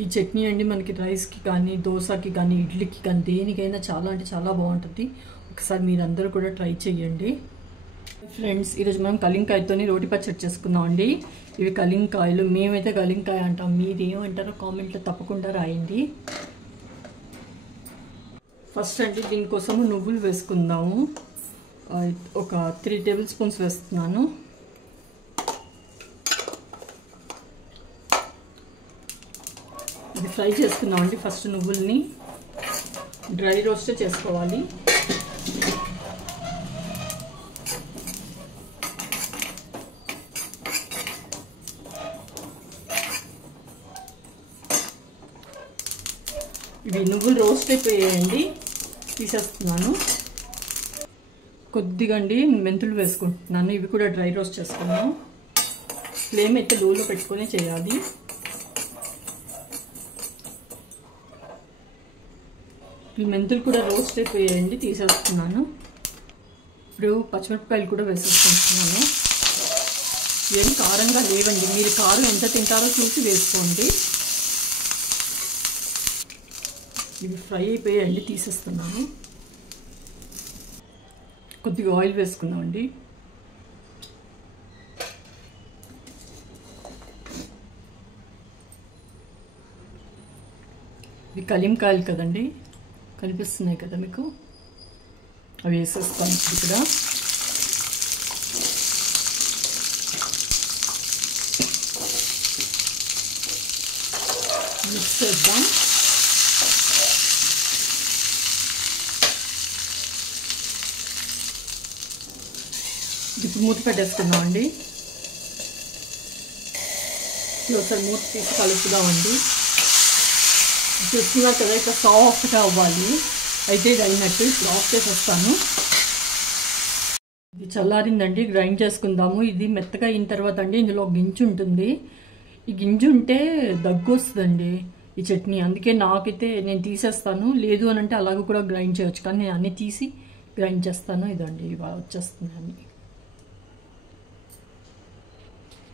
ఈ చట్నీ అండి మనకి రైస్కి కానీ దోశకి కానీ ఇడ్లీకి కానీ దేనికైనా చాలా అంటే చాలా బాగుంటుంది. ఒకసారి మీరందరూ కూడా ట్రై చేయండి ఫ్రెండ్స్. ఈరోజు మనం కలింకాయతోని రోటి పచ్చడి చేసుకుందాం అండి. ఇవి కలింకాయలు, మేమైతే కలింకాయ అంటాం, మీరు ఏమంటారో కామెంట్లో తప్పకుండా రాయండి. ఫస్ట్ అండి దీనికోసము నువ్వులు వేసుకుందాము. ఒక 3 టేబుల్ స్పూన్స్ వేస్తున్నాను. ఇది ఫ్రై చేసుకుందామండి. ఫస్ట్ నువ్వుల్ని డ్రై రోస్ట్ చేసుకోవాలి. ఇవి నువ్వులు రోస్ట్ అయిపోయాయండి, తీసేస్తున్నాను. కొద్దిగా అండి మెంతులు వేసుకుంటున్నాను. ఇవి కూడా డ్రై రోస్ట్ చేసుకున్నాను. ఫ్లేమ్ అయితే లోలో పెట్టుకొని చేయాలి. ఈ మెంతులు కూడా రోస్ట్ అయిపోయాయండి, తీసేస్తున్నాను. ఇప్పుడు పచ్చిమిరపకాయలు కూడా వేసేసుకుంటున్నాను. ఏం కారంగా లేవండి, మీరు కారం ఎంత తింటారో చూసి వేసుకోండి. ఇవి ఫ్రై అయిపోయాయండి, తీసేస్తున్నాను. కొద్దిగా ఆయిల్ వేసుకుందామండి. ఇవి కలింకాయలు కదండి, కనిపిస్తున్నాయి కదా మీకు, అవి వేసేస్తాను ఇక్కడ. మిక్స్ చేద్దాం. ఇప్పుడు మూత పెట్టేసుకుందాం అండి. ఒకసారి మూత తీసి కలుపుదామండి. చూస్తున్నారు కదా, ఇట్లా సాఫ్ట్గా అవ్వాలి. అయితే ఇది అయినట్టు. ఇప్పుడు ఆఫ్ చేసేస్తాను. ఇది చల్లారిందండి, గ్రైండ్ చేసుకుందాము. ఇది మెత్తగా అయిన తర్వాత అండి ఇందులో గింజ ఉంటుంది. ఈ గింజ ఉంటే దగ్గు వస్తుందండి ఈ చట్నీ. అందుకే నాకైతే నేను తీసేస్తాను. లేదు అని అంటే అలాగ కూడా గ్రైండ్ చేయొచ్చు, కానీ నేను అన్నీ తీసి గ్రైండ్ చేస్తాను. ఇదండి ఇవాళ వచ్చేస్తుంది అన్నీ.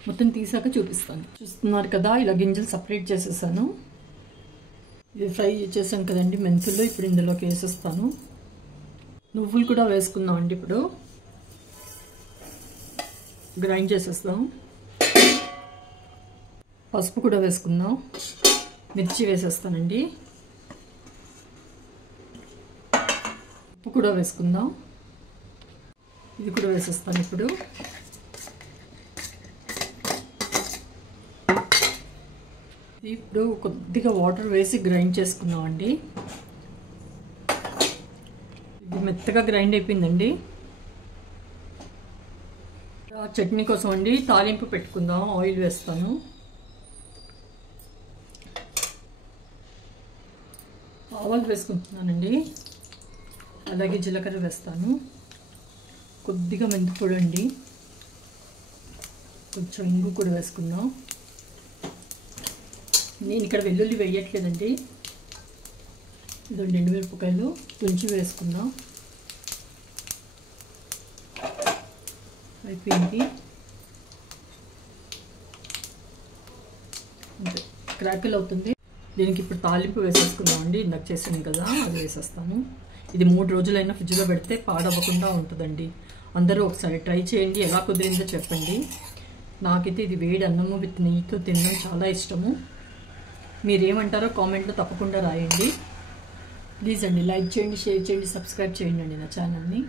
మొత్తం తీసాక చూపిస్తాను. చూస్తున్నారు కదా, ఇలా గింజలు సపరేట్ చేసేసాను. ఇది ఫ్రై చేసాం కదండి మెంతులు, ఇప్పుడు ఇందులోకి వేసేస్తాను. నువ్వులు కూడా వేసుకుందాం అండి. ఇప్పుడు గ్రైండ్ చేసేస్తాం. పసుపు కూడా వేసుకుందాం. మిర్చి వేసేస్తానండి. ఉప్పు కూడా వేసుకుందాం. ఇది కూడా వేసేస్తాను. ఇప్పుడు ఇప్పుడు కొద్దిగా వాటర్ వేసి గ్రైండ్ చేసుకుందాం అండి. ఇది మెత్తగా గ్రైండ్ అయిపోయిందండి. చట్నీ కోసం అండి తాలింపు పెట్టుకుందాం. ఆయిల్ వేస్తాను. ఆవాలు వేసుకుంటున్నానండి. అలాగే జీలకర్ర వేస్తాను. కొద్దిగా మెంతిపొడి అండి. కొంచెం ఇంగు కూడా వేసుకుందాం. నేను ఇక్కడ వెల్లుల్లి వేయట్లేదండి. ఇదండి ఎండుమిరపకాయలు తుంచి వేసుకుందాం. అయిపోయింది. అంటే క్రాకిల్ అవుతుంది. దీనికి ఇప్పుడు తాలింపు వేసేసుకుందాం అండి. ఇందాక చేసాను కదా, అది వేసేస్తాను. ఇది 3 రోజులైనా ఫ్రిడ్జ్లో పెడితే పాడవ్వకుండా ఉంటుందండి. అందరూ ఒకసారి ట్రై చేయండి, ఎలా కుదిరిందో చెప్పండి. నాకైతే ఇది వేడి అన్నము విత్ నెయ్యితో తినడం చాలా ఇష్టము. మీరేమంటారో కామెంట్లో తప్పకుండా రాయండి. ప్లీజ్ అండి లైక్ చేయండి, షేర్ చేయండి, సబ్స్క్రైబ్ చేయండి అండి నా ఛానల్ని.